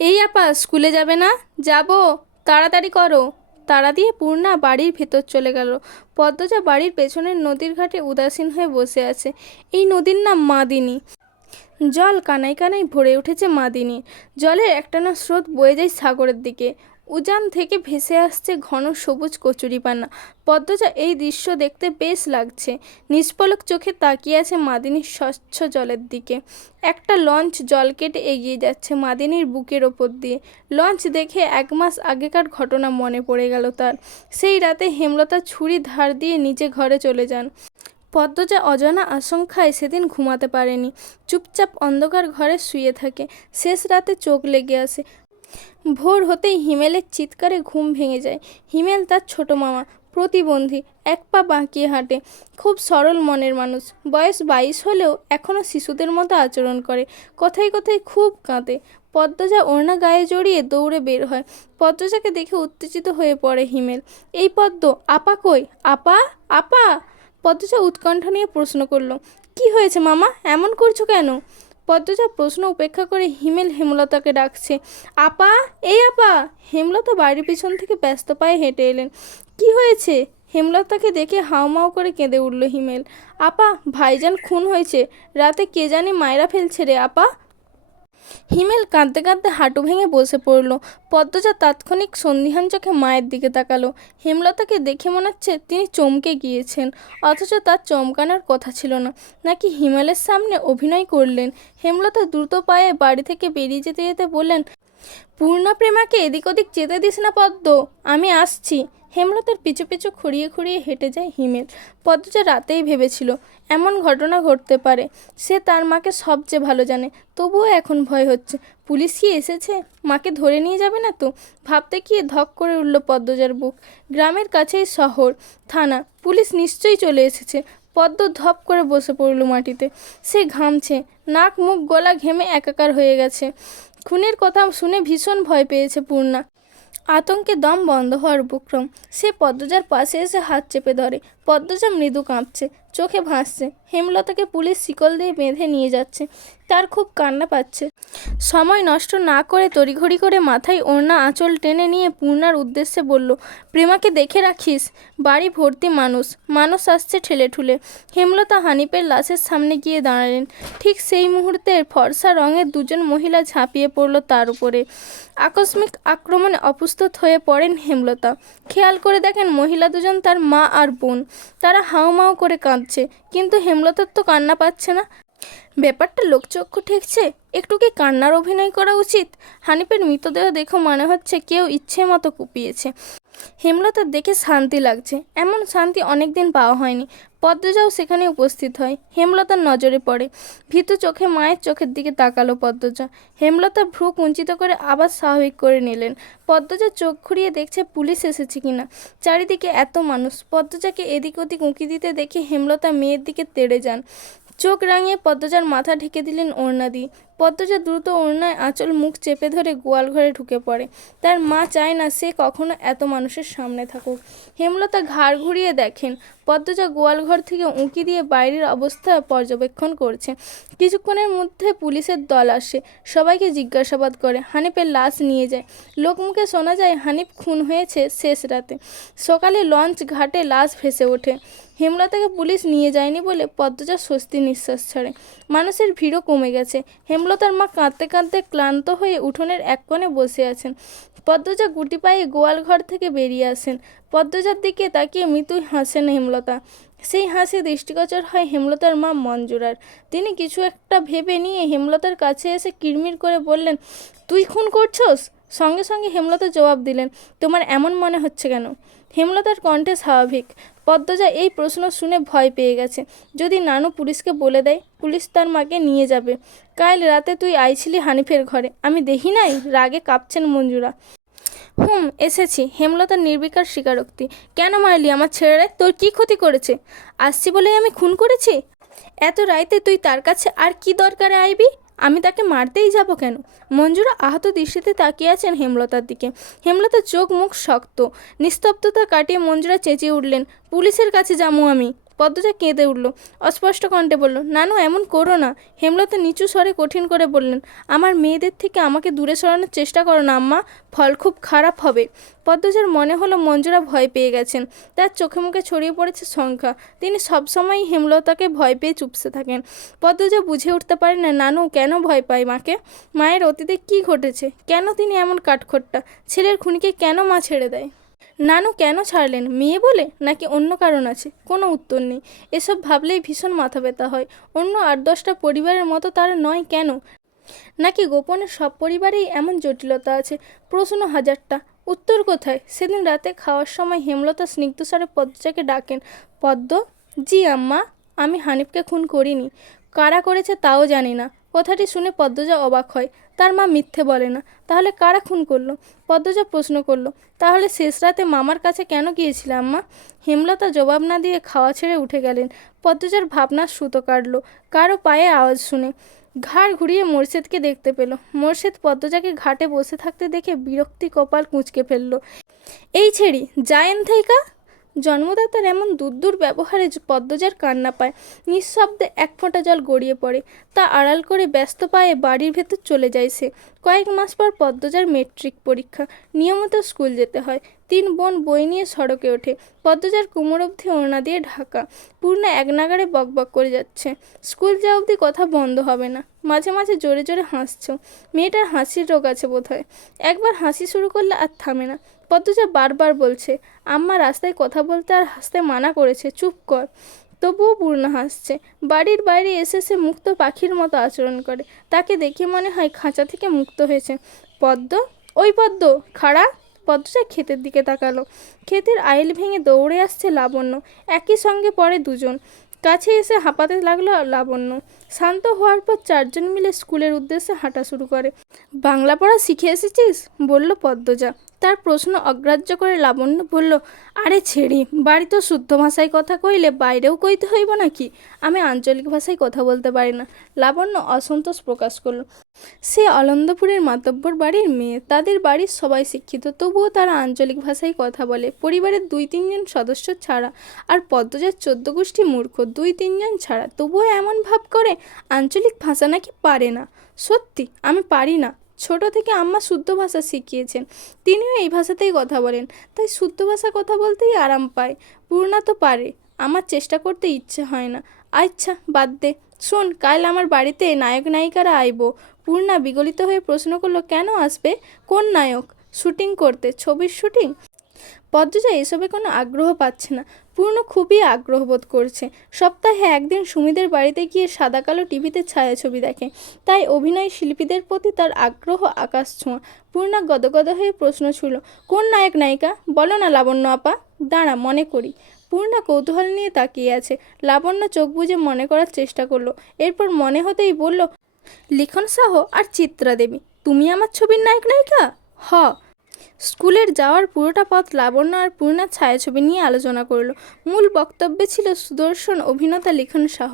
এই আপা, স্কুলে যাবে না? যাব। তাড়াতাড়ি করো। তাড়া দিয়ে পূর্ণা বাড়ির ভেতর চলে গেল। পদ্মজা বাড়ির পেছনের নদীর ঘাটে উদাসীন হয়ে বসে আছে। এই নদীর নাম মাদিনী। জল কানায় কানায় ভরে উঠেছে মাদিনী। জলের একটানা স্রোত বয়ে যায় সাগরের দিকে। উজান থেকে ভেসে আসছে ঘন সবুজ কচুরিপানা। পদ্মজা এই দৃশ্য দেখতে বেশ লাগছে। নিষ্পলক চোখে তাকিয়ে আছে মাদিনীর স্বচ্ছ জলের দিকে। একটা লঞ্চ জল কেটে এগিয়ে যাচ্ছে মাদিনীর বুকের ওপর দিয়ে। লঞ্চ দেখে 1 মাস আগেকার ঘটনা মনে পড়ে গেল তার। সেই রাতে হেমলতা ছুরি ধার দিয়ে নিচে ঘরে চলে যান। পদ্মজা অজানা আশঙ্কায় সেদিন ঘুমাতে পারেনি। চুপচাপ অন্ধকার ঘরে শুয়ে থাকে। শেষ রাতে চোখ লেগে আসে। ভোর হতেই হিমেলের চিৎকারে ঘুম ভেঙে যায়। হিমেল তার ছোট মামা, প্রতিবন্ধী, 1 পা বাঁকিয়ে হাঁটে। খুব সরল মনের মানুষ। বয়স 22 হলেও এখনও শিশুদের মতো আচরণ করে। কথায় কথায় খুব কাঁদে। পদ্মজা ওড়না গায়ে জড়িয়ে দৌড়ে বের হয়। পদ্মজাকে দেখে উত্তেজিত হয়ে পড়ে হিমেল। এই পদ্ম, আপা কই? আপা, আপা! পদ্মজা উৎকণ্ঠা নিয়ে প্রশ্ন করল, কি হয়েছে মামা, এমন করছো কেন? পদ্মজা প্রশ্ন উপেক্ষা করে হিমেল হেমলতাকে ডাকছে, আপা, এই আপা! হেমলতা বাড়ির পিছন থেকে ব্যস্ত পায়ে হেঁটে এলেন। কি হয়েছে? হেমলতাকে দেখে হাউমাউ করে কেঁদে উঠল হিমেল। আপা, ভাইজান খুন হয়েছে। রাতে কে জানি মায়েরা ফেলছে রে আপা। হিমেল কাঁদতে কাঁদতে হাঁটু ভেঙে বসে পড়ল। পদ্মজা তাৎক্ষণিক সন্দিহান চোখে মায়ের দিকে তাকালো। হেমলতাকে দেখে মনে হচ্ছে তিনি চমকে গিয়েছেন, অথচ তার চমকানোর কথা ছিল না। নাকি হিমেলের সামনে অভিনয় করলেন? হেমলতা দ্রুত পায়ে বাড়ি থেকে বেরিয়ে যেতে যেতে বললেন, পূর্ণা প্রেমাকে এদিক ওদিক যেতে দিস না পদ্ম, আমি আসছি। হেমলতার পিছু পিছু খুঁড়িয়ে খুঁড়িয়ে হেঁটে যায় হিমেল। পদ্মজা রাতেই ভেবেছিল এমন ঘটনা ঘটতে পারে। সে তার মাকে সবচেয়ে ভালো জানে, তবুও এখন ভয় হচ্ছে। পুলিশ কি এসেছে? মাকে ধরে নিয়ে যাবে না তো? ভাবতে গিয়ে ধক করে উঠল পদ্মজার বুক। গ্রামের কাছেই শহর, থানা, পুলিশ নিশ্চয়ই চলে এসেছে। পদ্ম ধপ করে বসে পড়ল মাটিতে। সে ঘামছে, নাক মুখ গলা ঘেমে একাকার হয়ে গেছে। খুনের কথা শুনে ভীষণ ভয় পেয়েছে পূর্ণা। আতঙ্কে দম বন্ধ হওয়ার উপক্রম। সে পদ্মজার পাশে এসে হাত চেপে ধরে। পদ্মজা মৃদু কাঁপছে, চোখে ভাসছে। হেমলতাকে পুলিশ শিকল দিয়ে বেঁধে নিয়ে যাচ্ছে। তার খুব কান্না পাচ্ছে। সময় নষ্ট না করে তড়িঘড়ি করে মাথায় ওড়না আঁচল টেনে নিয়ে পূর্ণার উদ্দেশ্যে বলল, প্রেমাকে দেখে রাখিস। বাড়ি ভর্তি মানুষ, মানুষ আসছে ঠেলে ঠুলে। হেমলতা হানিফের লাশের সামনে গিয়ে দাঁড়ালেন। ঠিক সেই মুহূর্তে ফর্সা রঙের 2জন মহিলা ঝাঁপিয়ে পড়ল তার উপরে। আকস্মিক আক্রমণে অপ্রস্তুত হয়ে পড়েন হেমলতা। খেয়াল করে দেখেন মহিলা 2জন তার মা আর বোন। তারা হাউমাউ করে কাঁদছে, কিন্তু হেমলতার তো কান্না পাচ্ছে না। ব্যাপারটা লোকচক্ষু ঠেকছে। একটু কি কান্নার অভিনয় করা উচিত? হানিফের মৃতদেহ দেখে মনে হচ্ছে কেউ ইচ্ছে মতো কুপিয়েছে। হেমলতার দেখে শান্তি লাগছে। এমন শান্তি অনেকদিন পাওয়া হয়নি। পদ্মজাও সেখানে উপস্থিত হয়। হেমলতার নজরে পড়ে। ভীতু চোখে মায়ের চোখের দিকে তাকালো পদ্মজা। হেমলতা ভ্রু কুঞ্চিত করে আবার স্বাভাবিক করে নিলেন। পদ্মজা চোখ ঘুরিয়ে দেখছে পুলিশ এসেছে কিনা। চারিদিকে এত মানুষ। পদ্মজাকে এদিক ওদিক উঁকি দিতে দেখে হেমলতা মেয়ের দিকে তেড়ে যান। চোখ রাঙিয়ে পদ্মজার মাথা ঢেকে দিলেন ওড়না দিয়ে। পদ্মজা দ্রুত ওড়নায় আঁচল মুখ চেপে ধরে গোয়াল ঘরে ঢুকে পড়ে। তার মা চায় না সে কখনো এত মানুষের সামনে থাকুক। হেমলতা ঘাড় ঘুরিয়ে দেখেন পদ্মজা গোয়াল ঘর থেকে উঁকি দিয়ে বাইরের অবস্থা পর্যবেক্ষণ করছে। কিছুক্ষণের মধ্যে পুলিশের দল আসে। সবাইকে জিজ্ঞাসাবাদ করে, হানিফের লাশ নিয়ে যায়। লোকমুখে শোনা যায় হানিফ খুন হয়েছে শেষ রাতে। সকালে লঞ্চ ঘাটে লাশ ভেসে ওঠে। হেমলতাকে পুলিশ নিয়ে যায়নি বলে পদ্মজা স্বস্তি নিঃশ্বাস ছাড়ে। মানুষের ভিড়ও কমে গেছে। হেমলতার মা কাঁদতে কাঁদতে ক্লান্ত হয়ে উঠোনের এক কোণে বসে আছেন। পদ্মজা গুটি পায়ে গোয়াল ঘর থেকে বেরিয়ে আসেন। পদ্মজার দিকে তাকিয়ে মৃদু হাসেন হেমলতা। সেই হাসি দৃষ্টিগোচর হয় হেমলতার মা মঞ্জুরার। তিনি কিছু একটা ভেবে নিয়ে হেমলতার কাছে এসে কিরমির করে বললেন, তুই খুন করছস? সঙ্গে সঙ্গে হেমলতা জবাব দিলেন, তোমার এমন মনে হচ্ছে কেন? হেমলতার কণ্ঠে স্বাভাবিক। পদ্মজা এই প্রশ্ন শুনে ভয় পেয়ে গেছে। যদি নানু পুলিশকে বলে দেয়, পুলিশ তার মাকে নিয়ে যাবে। কাল রাতে তুই আইছিলি হানিফের ঘরে, আমি দেখি নাই? রাগে কাঁপছেন মঞ্জুরা। এসেছি। হেমলতার নির্বিকার স্বীকারোক্তি। কেন মারলি আমার ছেলেরে? তোর কি ক্ষতি করেছে? আসছি বলেই আমি খুন করেছি? এত রাইতে তুই তার কাছে আর কি দরকারে আইবি? আমি তাকে মারতেই যাব কেন? মঞ্জুরা আহত দৃষ্টিতে তাকিয়ে আছেন হেমলতার দিকে। হেমলতার চোখ মুখ শক্ত। নিস্তব্ধতা কাটিয়ে মঞ্জুরা চেঁচিয়ে উঠলেন, পুলিশের কাছে যাবো আমি। পদ্মজা কেঁদে উঠল, অস্পষ্ট কণ্ঠে বলল, নানু এমন করো না। হেমলতা নিচু স্বরে কঠিন করে বললেন, আমার মেয়েদের থেকে আমাকে দূরে সরানোর চেষ্টা করো না আম্মা, ফল খুব খারাপ হবে। পদ্মজার মনে হলো মঞ্জুরা ভয় পেয়ে গেছেন, তার চোখে মুখে ছড়িয়ে পড়েছে শঙ্কা। তিনি সবসময়ই হেমলতাকে ভয় পেয়ে চুপসে থাকেন। পদ্মজা বুঝে উঠতে পারে না নানু কেন ভয় পায় মাকে, মায়ের অতীতে কি ঘটেছে, কেন তিনি এমন কাঠখোট্টা, ছেলের খুনিকে কেন মা ছেড়ে দেয়। নানু কেন ছাড়লেন, মেয়ে বলে নাকি অন্য কারণ আছে? কোনো উত্তর নেই। এসব ভাবলেই ভীষণ মাথা ব্যথা হয়। অন্য 8-10টা পরিবারের মতো তার নয় কেন? নাকি গোপনে সব পরিবারেই এমন জটিলতা আছে? প্রশ্ন হাজারটা, উত্তর কোথায়? সেদিন রাতে খাওয়ার সময় হেমলতা স্নিগ্ধস্বরে পদ্মজাকে ডাকেন, পদ্ম। জি আম্মা। আমি হানিফকে খুন করিনি। কারা করেছে তাও জানি না। কথাটি শুনে পদ্মজা অবাক হয়। তার মা মিথ্যে বলে না। তাহলে কারা খুন করলো? পদ্মজা প্রশ্ন করলো, তাহলে শেষ রাতে মামার কাছে কেন গিয়েছিলে আম্মা? হেমলতা জবাব না দিয়ে খাওয়া ছেড়ে উঠে গেলেন। পদ্মজার ভাবনার সুতো কাটল কারো পায়ে আওয়াজ শুনে। ঘাড় ঘুরিয়ে মোর্শেদকে দেখতে পেল। মোর্শেদ পদ্মজাকে ঘাটে বসে থাকতে দেখে বিরক্তি কপাল কুঁচকে ফেলল। এই ছেড়ি যায়েন থাইকা। জন্মদাতার এমন দূর ব্যবহারে পদ্মজার কান্না পায়। নিঃশব্দে এক ফোঁটা জল গড়িয়ে পড়ে। তা আড়াল করে ব্যস্ত পায়ে বাড়ির ভেতর চলে যায় সে। কয়েক মাস পর পদ্মজার মেট্রিক পরীক্ষা। নিয়মিত স্কুল যেতে হয়। 3 বোন বই নিয়ে সড়কে ওঠে। পদ্মজার কোমর অবধি ওড়না দিয়ে ঢাকা। পূর্ণা এক নাগাড়ে বকবক করে যাচ্ছে। স্কুল যাওয়া অবধি কথা বন্ধ হবে না। মাঝে মাঝে জোরে জোরে হাসছে। মেয়েটার হাসির রোগ আছে বোধহয়। একবার হাসি শুরু করলে আর থামে না। পদ্মজা বারবার বলছে, আম্মা রাস্তায় কথা বলতে আর হাসতে মানা করেছে, চুপ কর। তবুও পূর্ণা হাসছে। বাড়ির বাইরে এসে সে মুক্ত পাখির মতো আচরণ করে। তাকে দেখে মনে হয় খাঁচা থেকে মুক্ত হয়েছে। পদ্ম, ওই পদ্ম, খাড়া। পদ্মজা ক্ষেতের দিকে তাকালো। ক্ষেতের আইল ভেঙে দৌড়ে আসছে লাবণ্য। একই সঙ্গে পড়ে দুজন। কাছে এসে হাঁপাতে লাগলো লাবণ্য। শান্ত হওয়ার পর 4 জন মিলে স্কুলের উদ্দেশ্যে হাঁটা শুরু করে। বাংলা পড়া শিখে এসেছিস? বলল পদ্মজা। তার প্রশ্ন অগ্রাহ্য করে লাবণ্য বলল, আরে ছেড়ি, বাড়ি তো শুদ্ধ ভাষায় কথা কইলে বাইরেও কইতে হইব নাকি? আমি আঞ্চলিক ভাষায় কথা বলতে পারি না। লাবণ্য অসন্তোষ প্রকাশ করল। সে অলন্দপুরের মাতব্বর বাড়ির মেয়ে। তাদের বাড়ির সবাই শিক্ষিত, তবুও তারা আঞ্চলিক ভাষায় কথা বলে, পরিবারের 2-3 জন সদস্য ছাড়া। আর পদ্মজার 14 গোষ্ঠী মূর্খ, 2-3 জন ছাড়া। তবুও এমন ভাব করে আঞ্চলিক ভাষা নাকি পারে না। সত্যি আমি পারি না। ছোট থেকে আম্মা শুদ্ধ ভাষা শিখিয়েছেন, তিনিও এই ভাষাতেই কথা বলেন, তাই শুদ্ধ ভাষা কথা বলতেই আরাম পায়। পূর্ণা তো পারে, আমার চেষ্টা করতে ইচ্ছে হয় না। আচ্ছা বাদ দে। শোন, কাল আমার বাড়িতে নায়ক নায়িকারা আইব। পূর্ণা বিগলিত হয়ে প্রশ্ন করলো, কেন আসবে? কোন নায়ক? শুটিং করতে, ছবির শুটিং। পদ্মজা এসবে কোনো আগ্রহ পাচ্ছে না। পূর্ণ খুবই আগ্রহ বোধ করছে। সপ্তাহে একদিন সুমিদের বাড়িতে গিয়ে সাদা কালো টিভিতে ছায়াছবি দেখে, তাই অভিনয় শিল্পীদের প্রতি তার আগ্রহ আকাশ ছোঁয়া। পূর্ণা গদগদ হয়ে প্রশ্ন ছুড়ল, কোন নায়ক নায়িকা? বলো না লাবণ্য আপা। দাঁড়া মনে করি। পূর্ণা কৌতূহল নিয়ে তাকিয়ে আছে। লাবণ্য চোখ বুজে মনে করার চেষ্টা করলো। এরপর মনে হতেই বলল, লিখন সাহ আর চিত্রা দেবী। তুমি আমার ছবির নায়ক নায়িকা? হ। স্কুলের যাওয়ার পুরোটা পথ লাবণ্য আর পূর্ণার ছায়াছবি নিয়ে আলোচনা করলো। মূল বক্তব্যে ছিল সুদর্শন অভিনেতা লিখন সাহ।